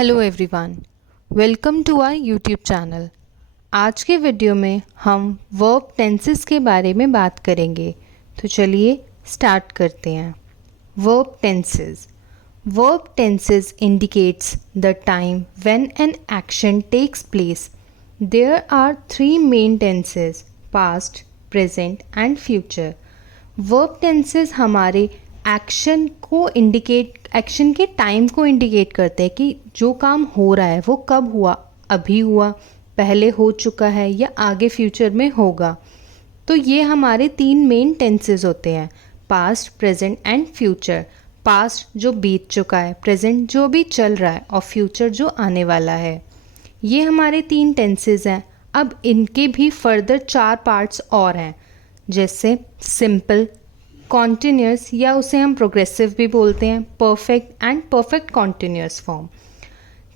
Hello everyone, welcome to our YouTube channel. आज के video में हम वर्ब टेंसेस के बारे में बात करेंगे। तो चलिए स्टार्ट करते हैं। Verb tenses indicates the time when an action takes place. There are three main tenses: past, present and future. Verb tenses हमारे एक्शन के टाइम को इंडिकेट करते हैं कि जो काम हो रहा है वो कब हुआ, अभी हुआ, पहले हो चुका है या आगे फ्यूचर में होगा। तो ये हमारे तीन मेन टेंसेस होते हैं: past, present and future. Past जो बीत चुका है, प्रेजेंट जो भी चल रहा है और फ्यूचर जो आने वाला है। ये हमारे तीन टेंसेस हैं। अब इनके भी फर्दर चार पार्ट्स और हैं, जैसे सिंपल, कॉन्टिन्यूस या उसे हम प्रोग्रेसिव भी बोलते हैं, perfect and perfect continuous form.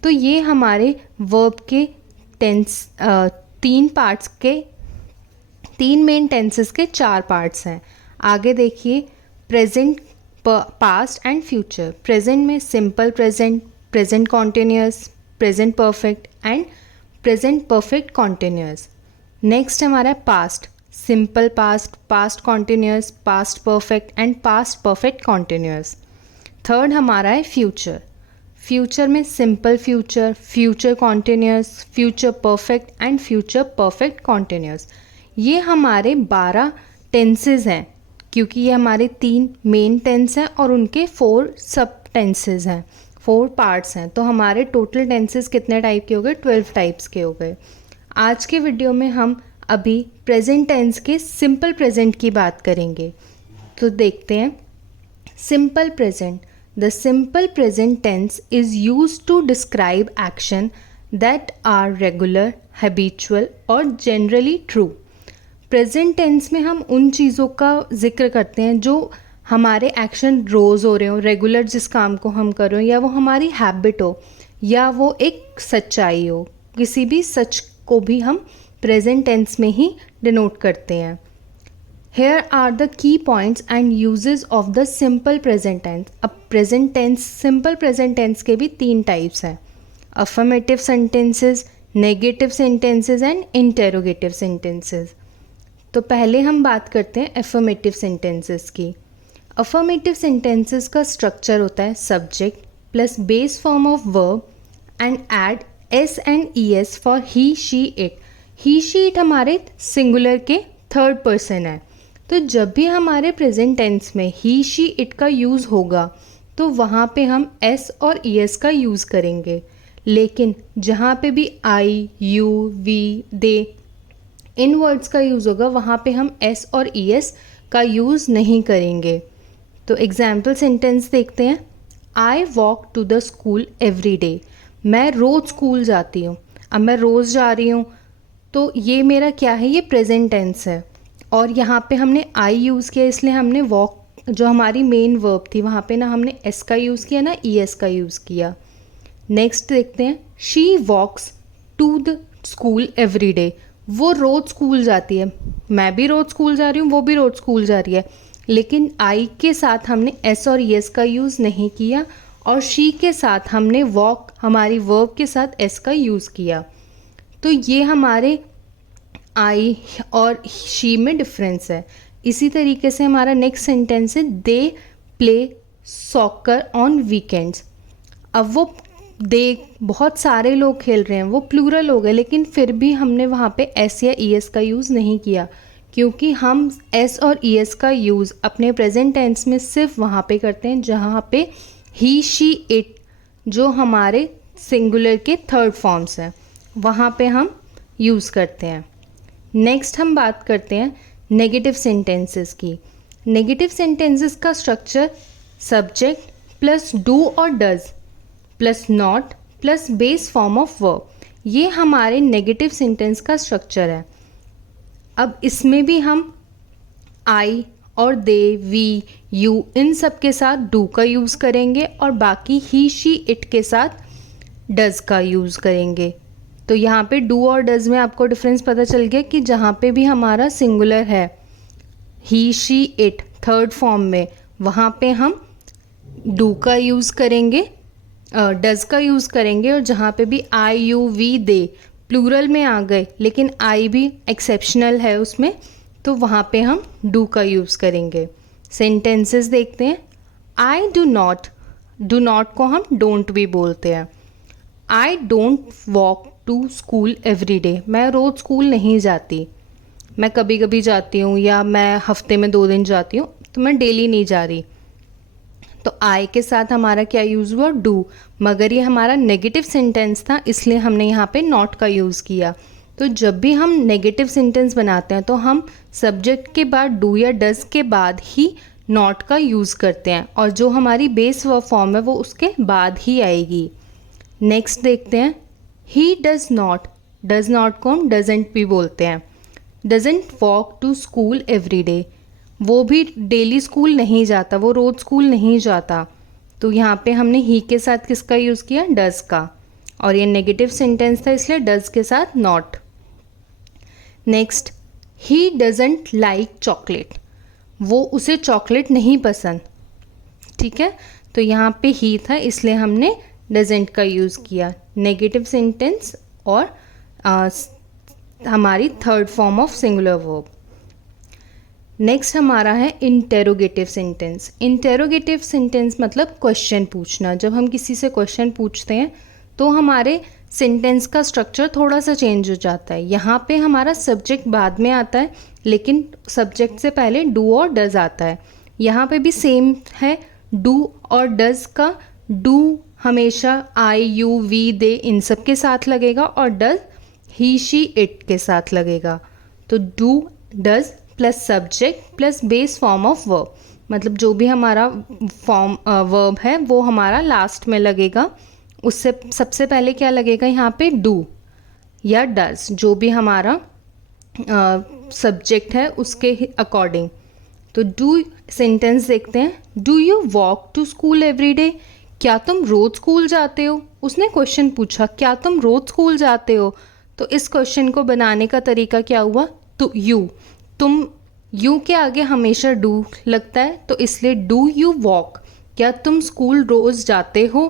तो ये हमारे वर्ब के तीन मेन टेंसेस के चार पार्ट्स हैं। आगे देखिए, present, past and future. Present में simple present, present continuous, present perfect and present perfect continuous. Next हमारा past, simple past, past continuous, past perfect and past perfect continuous. Third हमारा है future. Future में simple future, future continuous, future perfect and future perfect continuous. ये हमारे 12 tenses हैं, क्योंकि ये हमारे तीन मेन टेंस हैं और उनके 4 सब टेंसेस हैं, 4 पार्ट्स हैं। तो हमारे टोटल टेंसेस कितने टाइप के हो गए? 12 टाइप्स के हो गए। आज के वीडियो में हम अभी प्रेजेंट टेंस के सिंपल प्रेजेंट की बात करेंगे। तो देखते हैं। Simple present. The simple present tense is used to describe action that are regular, habitual और जनरली ट्रू। प्रेजेंट टेंस में हम उन चीज़ों का जिक्र करते हैं जो हमारे एक्शन रोज़ हो रहे हो, रेगुलर जिस काम को हम कर रहे हो, या वो हमारी हैबिट हो, या वो एक सच्चाई हो। किसी भी सच को भी हम प्रेजेंट टेंस में ही डिनोट करते हैं। Here are the key points and uses of the simple present tense. अब present tense, simple present tense के भी 3 टाइप्स हैं: affirmative sentences, negative sentences and interrogative sentences. तो पहले हम बात करते हैं अफर्मेटिव सेंटेंसेस की। अफर्मेटिव सेंटेंसेस का स्ट्रक्चर होता है subject plus base form of verb and add S and E S for he, she, it. He, she, it हमारे सिंगुलर के थर्ड पर्सन है। तो जब भी हमारे प्रेजेंट टेंस में ही, शी, इट का यूज़ होगा तो वहाँ पे हम एस और ई एस का यूज़ करेंगे। लेकिन जहाँ पे भी आई, यू, वी, दे, इन वर्ड्स का यूज़ होगा वहाँ पे हम एस और ई एस का यूज़ नहीं करेंगे। तो एग्जाम्पल सेंटेंस देखते हैं। I walk to the school every day. मैं रोज़ स्कूल जाती हूँ। अब मैं रोज़ जा रही हूँ तो ये मेरा क्या है? ये प्रेजेंट टेंस है। और यहाँ पे हमने आई यूज़ किया, इसलिए हमने वॉक, जो हमारी मेन वर्ब थी, वहाँ पे ना हमने एस का यूज़ किया ना ई एस का यूज़ किया। नेक्स्ट देखते हैं। She walks to the school every day. वो रोज़ स्कूल जाती है। मैं भी रोज़ स्कूल जा रही हूँ, वो भी रोज़ स्कूल जा रही है, लेकिन आई के साथ हमने एस और ई एस का यूज़ नहीं किया, और शी के साथ हमने वॉक, हमारी वर्ब के साथ एस का यूज़ किया। तो ये हमारे आई और शी में डिफरेंस है। इसी तरीके से हमारा नेक्स्ट सेंटेंस है, they play soccer on weekends. अब वो दे, बहुत सारे लोग खेल रहे हैं, वो प्लूरल हो गए, लेकिन फिर भी हमने वहाँ पे एस या ई एस का यूज़ नहीं किया, क्योंकि हम एस और ई एस का यूज़ अपने प्रेजेंट टेंस में सिर्फ वहाँ पे करते हैं जहाँ पे ही, शी, इट जो हमारे सिंगुलर के थर्ड फॉर्म्स हैं वहाँ पे हम यूज़ करते हैं। नेक्स्ट हम बात करते हैं नेगेटिव सेंटेंसेस की। नेगेटिव सेंटेंसेस का स्ट्रक्चर सब्जेक्ट प्लस डू और does plus not plus base form of verb. ये हमारे नेगेटिव सेंटेंस का स्ट्रक्चर है। अब इसमें भी हम आई और दे, वी, यू, इन सब के साथ डू का यूज़ करेंगे और बाकी ही, शी, इट के साथ डज का यूज़ करेंगे। तो यहाँ पे डू और डज में आपको डिफरेंस पता चल गया कि जहाँ पे भी हमारा सिंगुलर है ही, शी, इट थर्ड फॉर्म में, वहाँ पे हम डू का यूज़ करेंगे डज का यूज़ करेंगे, और जहाँ पे भी I you we they plural में आ गए लेकिन आई भी एक्सेप्शनल है उसमें, तो वहाँ पे हम डू का यूज़ करेंगे। सेंटेंसेस देखते हैं। आई डू नॉट को हम डोंट भी बोलते हैं। I don't walk to school every day, मैं रोज़ स्कूल नहीं जाती, मैं कभी कभी जाती हूँ या मैं हफ्ते में 2 दिन जाती हूँ, तो मैं डेली नहीं जा रही। तो आई के साथ हमारा क्या यूज़ हुआ, डू, मगर ये हमारा नेगेटिव सेंटेंस था इसलिए हमने यहाँ पे नॉट का यूज़ किया। तो जब भी हम नेगेटिव सेंटेंस बनाते हैं तो हम सब्जेक्ट के बाद डू या डज के बाद ही नॉट का यूज़ करते हैं, और जो हमारी बेस वर्ब फॉर्म है वो उसके बाद ही आएगी। नेक्स्ट देखते हैं, ही डज नॉट को हम डजेंट भी बोलते हैं। Doesn't walk to school every day, वो भी डेली स्कूल नहीं जाता, वो रोज़ स्कूल नहीं जाता। तो यहाँ पे हमने ही के साथ किसका यूज़ किया, डज का, और ये नेगेटिव सेंटेंस था इसलिए डज के साथ not. Next, he doesn't like chocolate, वो उसे चॉकलेट नहीं पसंद। ठीक है, तो यहाँ पे ही था इसलिए हमने डजेंट का यूज़ किया। नेगेटिव सेंटेंस और हमारी third form of singular verb. Next हमारा है इंटेरोगेटिव सेंटेंस। इंटेरोगेटिव सेंटेंस मतलब क्वेश्चन पूछना। जब हम किसी से क्वेश्चन पूछते हैं तो हमारे सेंटेंस का स्ट्रक्चर थोड़ा सा चेंज हो जाता है। यहाँ पे हमारा सब्जेक्ट बाद में आता है लेकिन सब्जेक्ट से पहले डू और डज आता है। यहाँ पे भी सेम है, डू और डज का डू हमेशा आई यू वी दे इन सब के साथ लगेगा और डज ही शी इट के साथ लगेगा। तो do does plus subject plus base form of verb, मतलब जो भी हमारा फॉर्म वर्ब है वो हमारा लास्ट में लगेगा। उससे सबसे पहले क्या लगेगा यहाँ पे, डू या डज, जो भी हमारा सब्जेक्ट है उसके अकॉर्डिंग। तो डू सेंटेंस देखते हैं। Do you walk to school every day, क्या तुम रोज़ स्कूल जाते हो। उसने क्वेश्चन पूछा क्या तुम रोज़ स्कूल जाते हो, तो इस क्वेश्चन को बनाने का तरीका क्या हुआ, तो तुम यू के आगे हमेशा डू लगता है तो इसलिए डू यू वॉक, क्या तुम स्कूल रोज़ जाते हो।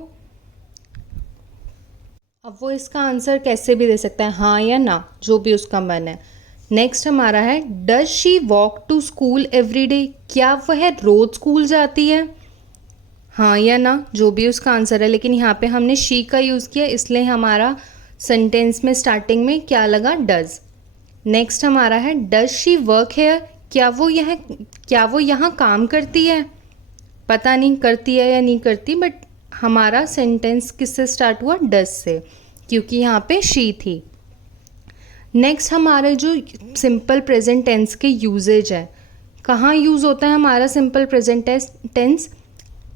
अब वो इसका आंसर कैसे भी दे सकता है, हाँ या ना, जो भी उसका मन है। नेक्स्ट हमारा है does she walk to school every day, क्या वह रोज़ स्कूल जाती है, हाँ या ना, जो भी उसका आंसर है। लेकिन यहाँ पे हमने शी का यूज़ किया इसलिए हमारा सेंटेंस में स्टार्टिंग में क्या लगा, डज। नेक्स्ट हमारा है डज शी वर्क हेयर, क्या वो यहाँ काम करती है। पता नहीं करती है या नहीं करती, बट हमारा सेंटेंस किससे स्टार्ट हुआ, डज से, क्योंकि यहाँ पे शी थी। नेक्स्ट हमारे जो सिंपल प्रेजेंट टेंस के यूजेज है, कहाँ यूज़ होता है हमारा simple present tense,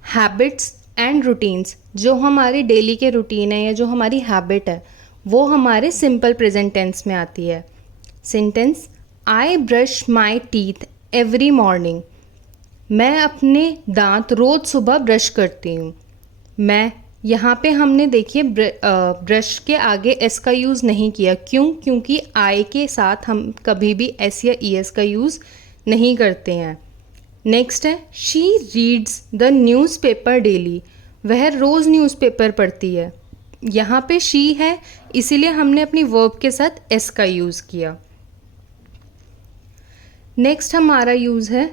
habits and routines. जो हमारे डेली के रूटीन है या जो हमारी हैबिट है वो हमारे सिंपल प्रेजेंट टेंस में आती है। Sentence, I brush my teeth every morning, मैं अपने दांत रोज़ सुबह ब्रश करती हूँ। मैं यहाँ पे हमने देखिए ब्रश के आगे एस का यूज़ नहीं किया, क्यों, क्योंकि आई के साथ हम कभी भी एस या ई एस का यूज़ नहीं करते हैं। नेक्स्ट है she reads the newspaper daily, वह रोज़ न्यूज़पेपर पढ़ती है। यहाँ पे शी है इसीलिए हमने अपनी वर्ब के साथ एस का यूज़ किया। नेक्स्ट हमारा यूज़ है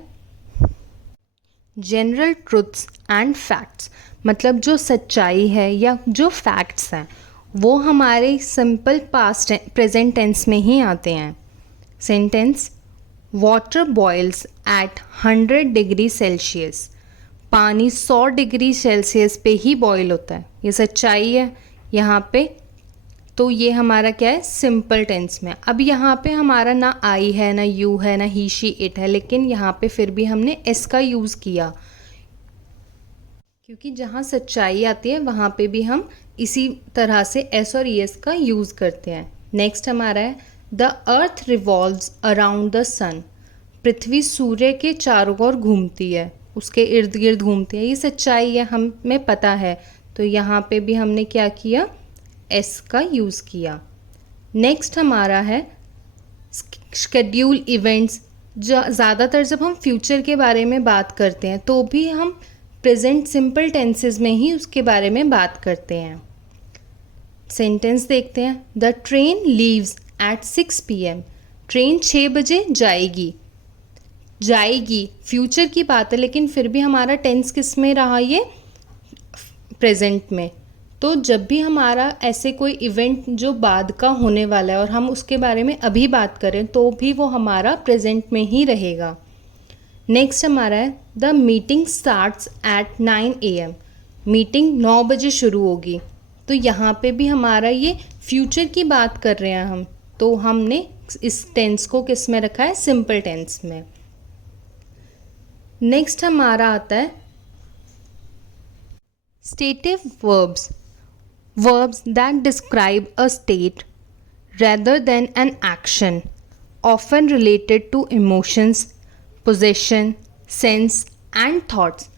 जनरल ट्रुथ्स एंड फैक्ट्स, मतलब जो सच्चाई है या जो फैक्ट्स हैं वो हमारे सिंपल पास्ट प्रेजेंट टेंस में ही आते हैं। Sentence, water boils at 100 degree Celsius, पानी 100 डिग्री सेल्सियस पे ही बॉयल होता है, ये सच्चाई है यहाँ पे। तो ये हमारा क्या है, सिंपल टेंस में। अब यहाँ पे हमारा ना आई है ना यू है ना ही शी इट है, लेकिन यहाँ पे फिर भी हमने एस का यूज़ किया, क्योंकि जहाँ सच्चाई आती है वहाँ पे भी हम इसी तरह से एस और ई एस का यूज़ करते हैं। नेक्स्ट हमारा है the earth revolves around the sun, पृथ्वी सूर्य के चारों ओर घूमती है, उसके इर्द गिर्द घूमती है, ये सच्चाई है, हमें पता है। तो यहाँ पे भी हमने क्या किया, एस का यूज़ किया। नेक्स्ट हमारा है शेड्यूल इवेंट्स। ज़्यादातर जब हम फ्यूचर के बारे में बात करते हैं तो भी हम प्रेजेंट सिंपल टेंसेस में ही उसके बारे में बात करते हैं। सेंटेंस देखते हैं। The train leaves eight 6 PM। Train 6 बजे जाएगी। जाएगी फ्यूचर की बात है, लेकिन फिर भी हमारा टेंस किस में रहा, ये प्रेजेंट में। तो जब भी हमारा ऐसे कोई इवेंट जो बाद का होने वाला है और हम उसके बारे में अभी बात करें तो भी वो हमारा प्रेजेंट में ही रहेगा। नेक्स्ट हमारा है the meeting starts at 9 AM। Meeting 9 बजे शुरू होगी। तो यहाँ पे भी हमारा ये फ्यूचर की बात कर रहे हैं हम, तो हमने इस टेंस को किस में रखा है, सिंपल टेंस में। नेक्स्ट हमारा आता है stative verbs, verbs that describe a state rather than an action, often related to emotions, possession, sense and thoughts।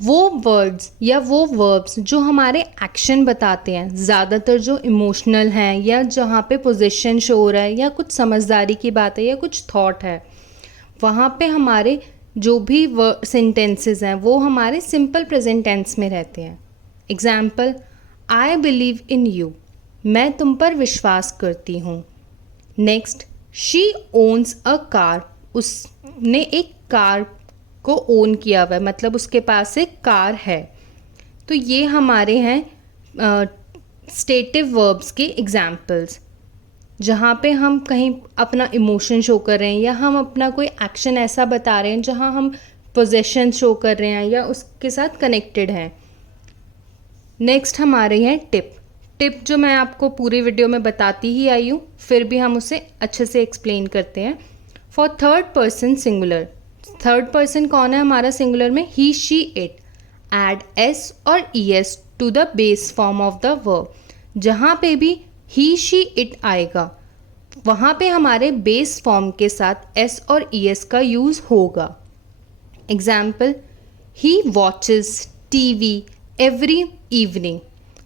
वो वर्ड्स या वो वर्ब्स जो हमारे एक्शन बताते हैं, ज़्यादातर जो इमोशनल हैं या जहाँ पे पोजीशन शो हो रहा है या कुछ समझदारी की बात है या कुछ थॉट है, वहाँ पे हमारे जो भी सेंटेंसेस हैं वो हमारे सिंपल प्रेजेंट टेंस में रहते हैं। Example, I believe in you, मैं तुम पर विश्वास करती हूँ। Next, she owns a car, उसने एक कार को ओन किया हुआ है, मतलब उसके पास एक कार है। तो ये हमारे हैं स्टेटिव वर्ब्स के एग्जाम्पल्स, जहाँ पे हम कहीं अपना इमोशन शो कर रहे हैं या हम अपना कोई एक्शन ऐसा बता रहे हैं जहाँ हम पोजेशन शो कर रहे हैं या उसके साथ कनेक्टेड हैं। नेक्स्ट हमारे हैं टिप जो मैं आपको पूरी वीडियो में बताती ही आई हूँ, फिर भी हम उसे अच्छे से एक्सप्लेन करते हैं। For third person singular, third person कौन है हमारा सिंगुलर में, he she it, add S और es to the base form of the verb. जहाँ पे भी ही शी इट आएगा वहाँ पे हमारे बेस फॉर्म के साथ s और es का यूज़ होगा। एग्जाम्पल, ही वॉचेस टीवी एवरी इवनिंग,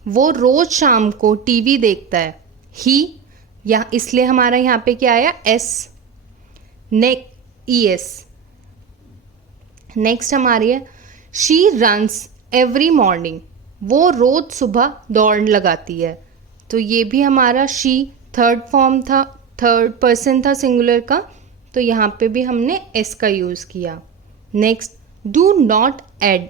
वो रोज़ शाम को टीवी देखता है। ही या इसलिए हमारा यहाँ पे क्या आया, एस, es। नेक्स्ट हमारी है शी रन्स एवरी मॉर्निंग, वो रोज़ सुबह दौड़ लगाती है। तो ये भी हमारा शी थर्ड फॉर्म था, थर्ड पर्सन था सिंगुलर का, तो यहाँ पे भी हमने एस का यूज़ किया। Next, do not add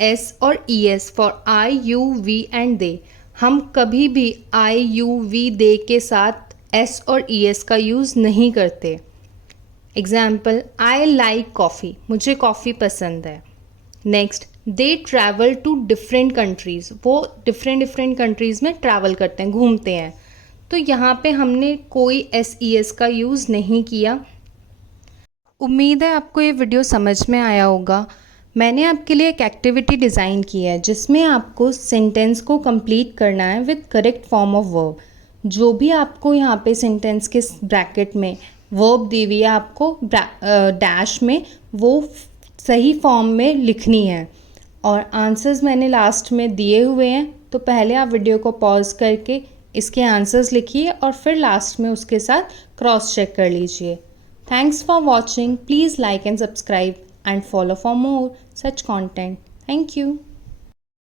S और es for I you we and they, हम कभी भी आई यू वी दे के साथ s और es का यूज़ नहीं करते। एग्जाम्पल, आई लाइक कॉफ़ी, मुझे कॉफ़ी पसंद है। Next, they travel to different countries, वो डिफरेंट कंट्रीज़ में ट्रैवल करते हैं, घूमते हैं। तो यहाँ पे हमने कोई es का यूज़ नहीं किया। उम्मीद है आपको ये वीडियो समझ में आया होगा। मैंने आपके लिए एक एक्टिविटी डिज़ाइन की है जिसमें आपको सेंटेंस को कंप्लीट करना है with correct form of verb. जो भी आपको यहाँ पे सेंटेंस के ब्रैकेट में वर्ब दी हुई है, आपको डैश में वो सही फॉर्म में लिखनी है और आंसर्स मैंने लास्ट में दिए हुए हैं। तो पहले आप वीडियो को पॉज करके इसके आंसर्स लिखिए और फिर लास्ट में उसके साथ क्रॉस चेक कर लीजिए। Thanks for watching. Please like and subscribe and follow for more such content. Thank you.